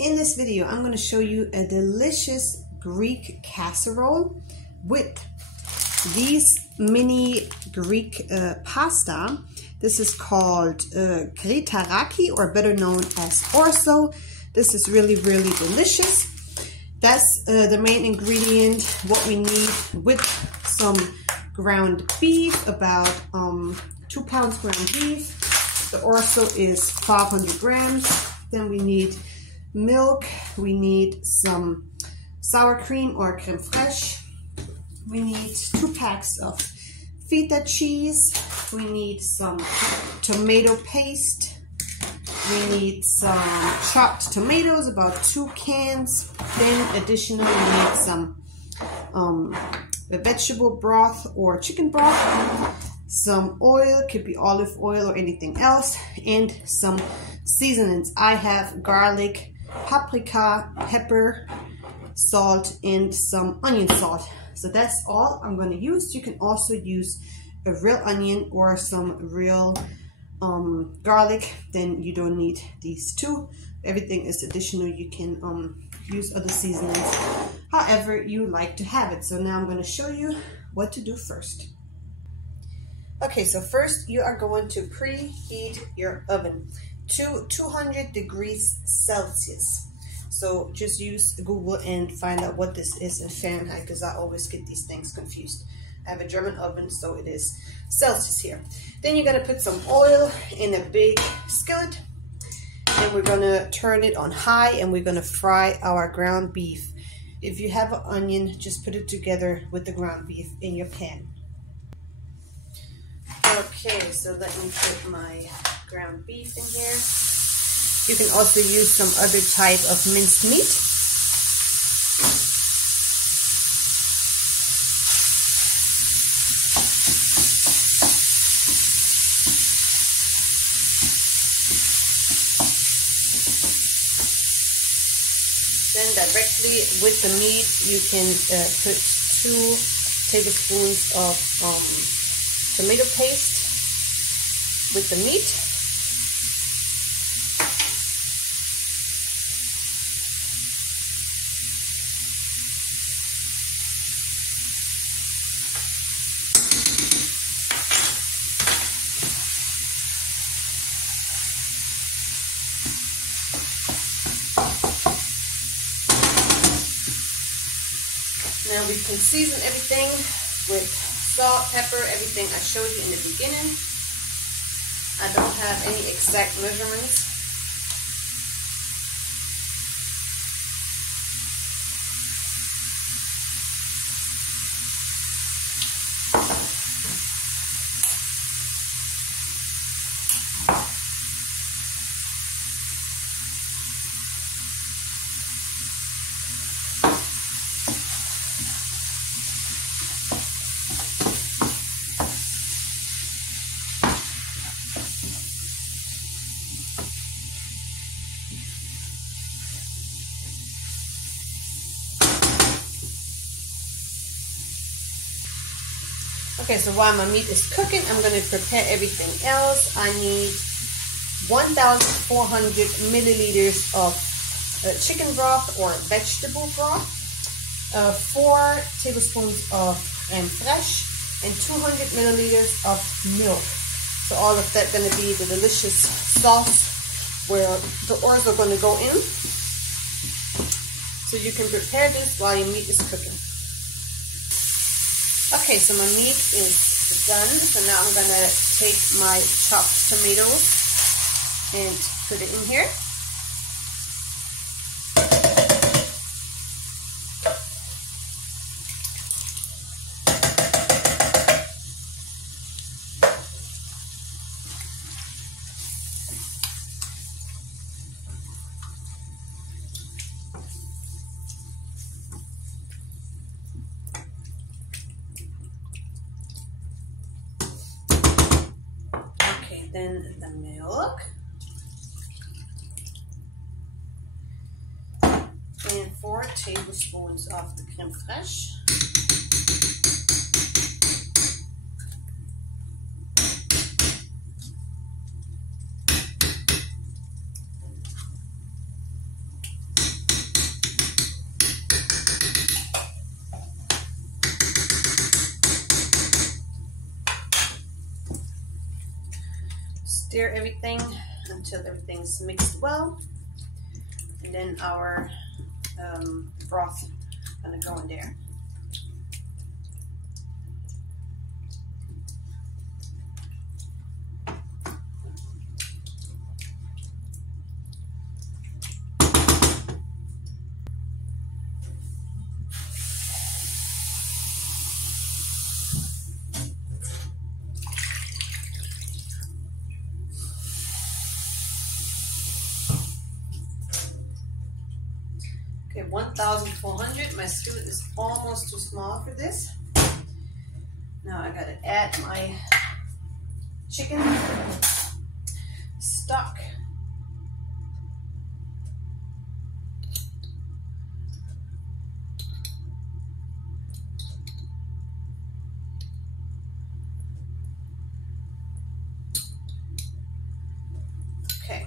In this video, I'm going to show you a delicious Greek casserole with these mini Greek pasta. This is called Greek or better known as orzo. This is really delicious. That's the main ingredient, what we need with some ground beef, about 2 pounds ground beef. The orzo is 500 grams. Then we need milk, we need some sour cream or creme fraiche, we need 2 packs of feta cheese, we need some tomato paste, we need some chopped tomatoes, about 2 cans. Then additionally we need some vegetable broth or chicken broth, some oil, could be olive oil or anything else, and some seasonings. I have garlic, paprika, pepper, salt, and some onion salt. So that's all I'm going to use. You can also use a real onion or some real garlic. Then you don't need these two. Everything is additional. You can use other seasonings however you like to have it. So now I'm going to show you what to do first. Okay, so first you are going to preheat your oven to 200 degrees Celsius. So just use Google and find out what this is in Fahrenheit, because I always get these things confused. I have a German oven, so it is Celsius here. Then you're gonna put some oil in a big skillet, and we're gonna turn it on high, and we're gonna fry our ground beef. If you have an onion, just put it together with the ground beef in your pan. Okay, so let me put my ground beef in here. You can also use some other type of minced meat. Then directly with the meat, you can put 2 tablespoons of tomato paste with the meat. Now we can season everything with salt, pepper, everything I showed you in the beginning. I don't have any exact measurements. Okay, so while my meat is cooking, I'm going to prepare everything else. I need 1,400 milliliters of chicken broth or vegetable broth, 4 tablespoons of creme fraiche, and 200 milliliters of milk. So all of that going to be the delicious sauce where the orzo are going to go in. So you can prepare this while your meat is cooking. Okay, so my meat is done. So now I'm gonna take my chopped tomatoes and put it in here. Then the milk, and 4 tablespoons of the creme fraiche, stir everything until everything's mixed well, and then our broth gonna go in there. Okay, 1,400. My skillet is almost too small for this. Now I gotta add my chicken stock. Okay.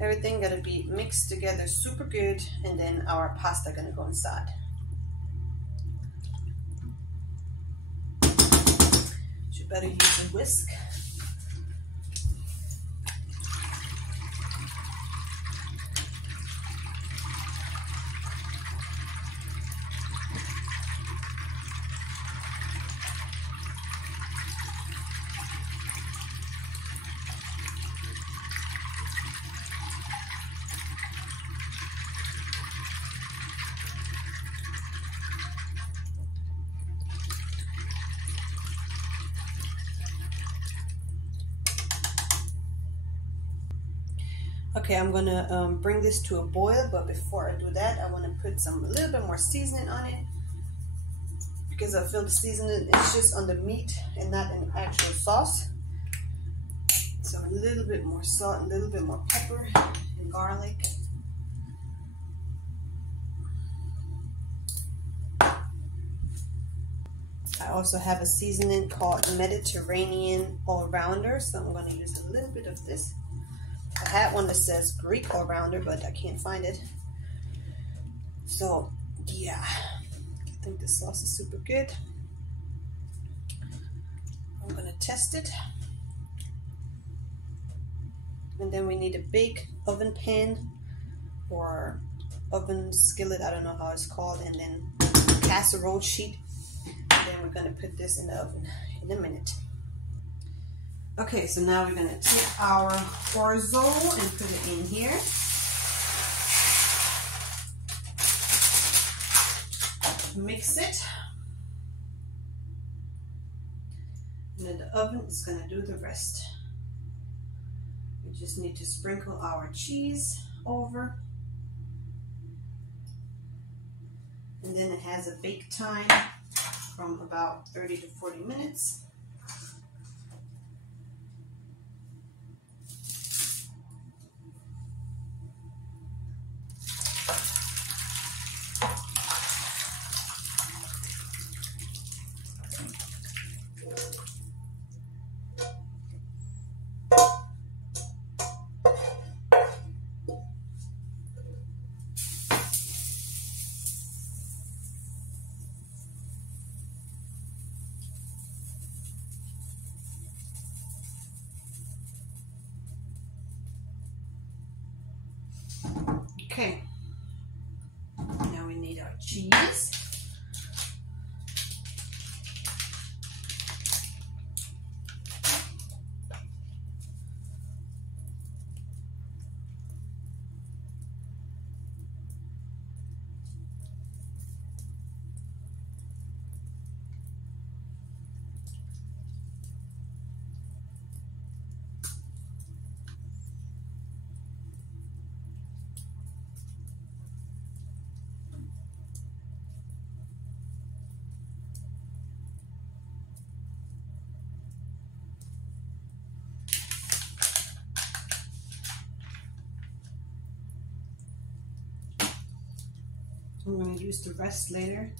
Everything gotta be mixed together super good, and then our pasta gonna go inside. Should better use a whisk. Okay, I'm gonna bring this to a boil, but before I do that, I want to put a little bit more seasoning on it, because I feel the seasoning is just on the meat and not in actual sauce. So a little bit more salt, a little bit more pepper and garlic. I also have a seasoning called Mediterranean All-Rounder, so I'm going to use a little bit of this. I had one that says Greek All-Rounder, but I can't find it. So, yeah, I think the sauce is super good. I'm going to test it. And then we need a big oven pan or oven skillet, I don't know how it's called, and then casserole sheet. And then we're going to put this in the oven in a minute. Okay, so now we're going to take our orzo and put it in here. Mix it. And then the oven is going to do the rest. We just need to sprinkle our cheese over. And then it has a bake time from about 30 to 40 minutes. Okay, now we need our cheese. I'm going to use the rest later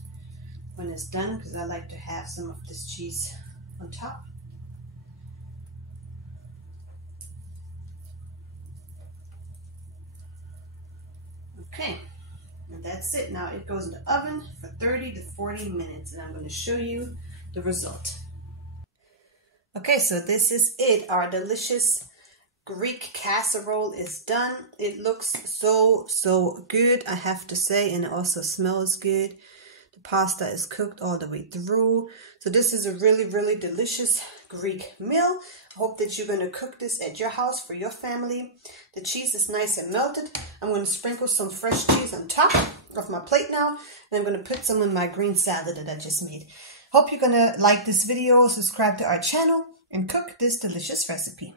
when it's done, because I like to have some of this cheese on top. Okay, and that's it. Now it goes in the oven for 30 to 40 minutes, and I'm going to show you the result. Okay, so this is it. Our delicious Greek casserole is done. It looks so good, I have to say, and it also smells good. The pasta is cooked all the way through. So this is a really delicious Greek meal. I hope that you're going to cook this at your house for your family. The cheese is nice and melted. I'm going to sprinkle some fresh cheese on top of my plate now. And I'm going to put some in my green salad that I just made. Hope you're going to like this video, subscribe to our channel, and cook this delicious recipe.